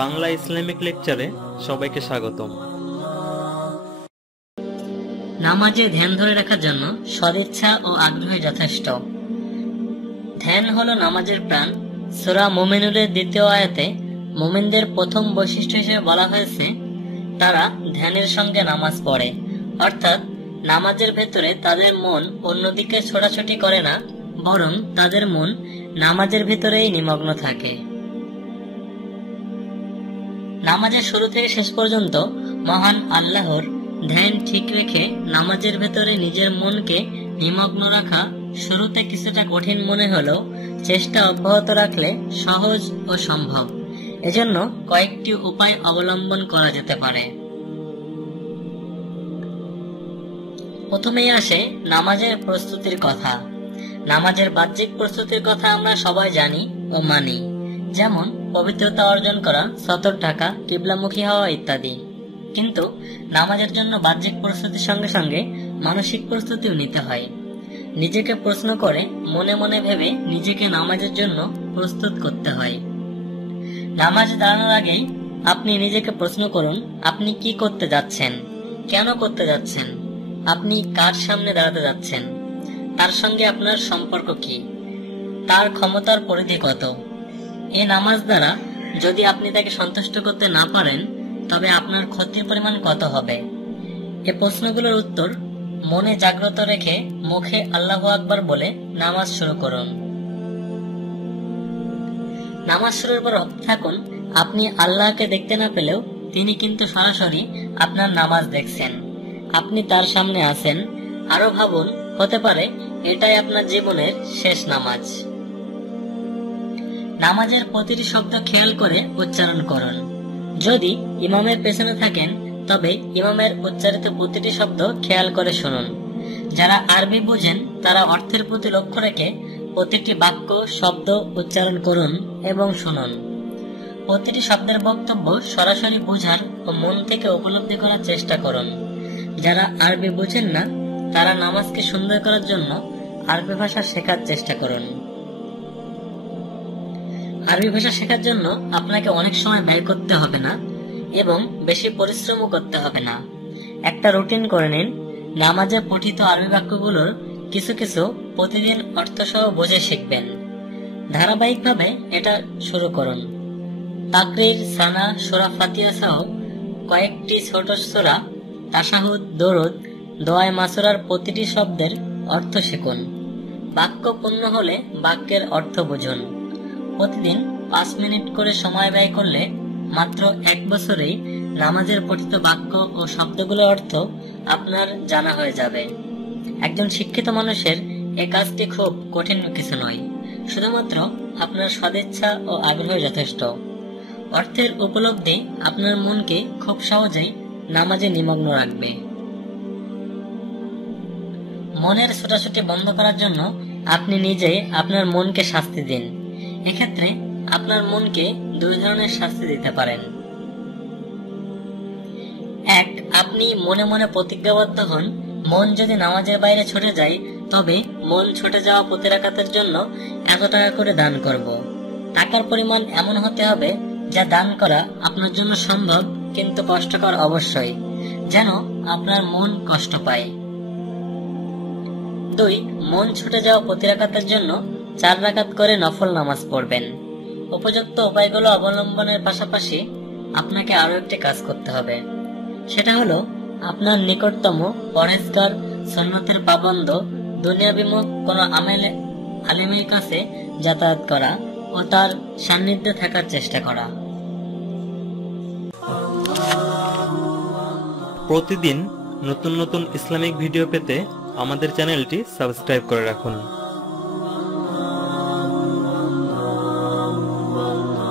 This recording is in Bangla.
বাংলা ইসলামিক লেকচারে সবাইকে স্বাগতম। নামাজে ধ্যান ধরে রাখার জন্য সদিচ্ছা ও আগ্রহ যথেষ্ট। ধ্যান হলো নামাজের প্রাণ। সূরা মুমিনুরের ২য় আয়াতে মুমিনদের প্রথম বৈশিষ্ট্য হিসেবে বলা হয়েছে তারা ধ্যানের সঙ্গে নামাজ পড়ে, অর্থাৎ নামাজের ভেতরে তাদের মন অন্যদিকে ছোটাছুটি করে না, বরং তাদের মন নামাজের ভেতরেই নিমগ্ন থাকে। নামাজের শুরু থেকে শেষ পর্যন্ত মহান আল্লাহর ধ্যান ঠিক রেখে নামাজের ভেতরে নিজের মনকে নিমগ্ন রাখা শুরুতে কিছুটা কঠিন মনে হলেও চেষ্টা অব্যাহত রাখলে সহজ ও সম্ভব। এজন্য কয়েকটি উপায় অবলম্বন করা যেতে পারে। প্রথমেই আসে নামাজের প্রস্তুতির কথা। নামাজের বাহ্যিক প্রস্তুতির কথা আমরা সবাই জানি ও মানি, যেমন পবিত্রতা অর্জন করা, সতর থাকা, কিবলামুখী হওয়া ইত্যাদি। কিন্তু নামাজের জন্য বাহ্যিক প্রস্তুতির সঙ্গে সঙ্গে মানসিক প্রস্তুতিও নিতে হয়। নিজেকে প্রশ্ন করে মনে মনে ভেবে নিজেকে নামাজের জন্য প্রস্তুত করতে হয়। নামাজ দাঁড়ানোর আগেই আপনি নিজেকে প্রশ্ন করুন, আপনি কি করতে যাচ্ছেন, কেন করতে যাচ্ছেন, আপনি কার সামনে দাঁড়াতে যাচ্ছেন, তার সঙ্গে আপনার সম্পর্ক কি, তার ক্ষমতার পরিধি কত। এই নামাজ দ্বারা যদি আপনি তাকে সন্তুষ্ট করতে না পারেন তবে আপনার ক্ষতির পরিমাণ কত হবে। এ প্রশ্নগুলোর উত্তর মনে জাগ্রত রেখে মুখে আল্লাহু আকবার বলে নামাজ শুরু করুন। নামাজ শুরুর পর থাকুন, আপনি আল্লাহকে দেখতে না পেলেও তিনি কিন্তু সরাসরি আপনার নামাজ দেখছেন, আপনি তার সামনে আছেন। আরো ভাবুন, হতে পারে এটাই আপনার জীবনের শেষ নামাজ। নামাজের প্রতিটি শব্দ খেয়াল করে উচ্চারণ করুন। যদি ইমামের পেছনে থাকেন তবে ইমামের উচ্চারিত প্রতিটি শব্দ খেয়াল করে শুনুন। যারা আরবি বুঝেন তারা অর্থের প্রতি লক্ষ্য রেখে প্রতিটি বাক্য শব্দ উচ্চারণ করুন এবং শুনুন। প্রতিটি শব্দের বক্তব্য সরাসরি বুঝার ও মন থেকে উপলব্ধি করার চেষ্টা করুন। যারা আরবি বুঝেন না তারা নামাজকে সুন্দর করার জন্য আরবি ভাষা শেখার চেষ্টা করুন। আরবি ভাষা শেখার জন্য আপনাকে অনেক সময় ব্যয় করতে হবে না এবং বেশি পরিশ্রমও করতে হবে না। একটা রুটিন করে নিন। নামাজে পঠিত আরবি বাক্যগুলোর কিছু কিছু প্রতিদিন অর্থসহ বুঝে শিখবেন। ধারাবাহিকভাবে এটা শুরু করুন। তাকরির, সানা, সূরা ফাতিহা সহ কয়েকটি ছোট সূরা, তাশাহুদ, দরুদ, দোয়ায়ে মাসুরার প্রতিটি শব্দের অর্থ শিখুন। বাক্য পূর্ণ হলে বাক্যের অর্থ বুঝুন। প্রতিদিন 5 মিনিট করে সময় ব্যয় করলে মাত্র 1 বছরেই নামাজের পঠিত বাক্য ও শব্দগুলোর অর্থ আপনার জানা হয়ে যাবে। একজন শিক্ষিত মানুষের এই কাজটি খুব কঠিন কিছু নয়, শুধুমাত্র আপনার সদিচ্ছা ও আগ্রহ যথেষ্ট। অর্থের উপলব্ধি আপনার মনকে খুব সহজেই নামাজে নিমগ্ন রাখবে। মনের ছোটাছুটি বন্ধ করার জন্য আপনি নিজেই আপনার মনকে শাস্তি দিন। এক্ষেত্রে আপনার মনকে 2 ধরনের শাস্তি দিতে পারেন। 1, আপনি মনে মনে প্রতিজ্ঞাবদ্ধ হন, মন যদি নামাজের বাইরে ছুটে যায় তবে মন ছুটে যাওয়া প্রতি রাকাতের জন্য এত টাকা করে দান করব। টাকার পরিমাণ এমন হতে হবে যা দান করা আপনার জন্য সম্ভব কিন্তু কষ্টকর অবশ্যই, যেন আপনার মন কষ্ট পায়। 2, মন ছুটে যাওয়া প্রতি রাকাতের জন্য 4 রাকাত করে নফল নামাজ পড়বেন। উপযুক্ত উপায়গুলো অবলম্বনের পাশাপাশি আপনাকে আরো একটি কাজ করতে হবে। সেটা হলো আপনার নিকটতম পরহেজগার, সুন্নতের পাবন্দ, দুনিয়াবিমুখ কোনো আলেমের কাছে যাতায়াত করা ও তার সান্নিধ্যে থাকার চেষ্টা করা। প্রতিদিন নতুন নতুন ইসলামিক ভিডিও পেতে আমাদের চ্যানেলটি সাবস্ক্রাইব করে রাখুন।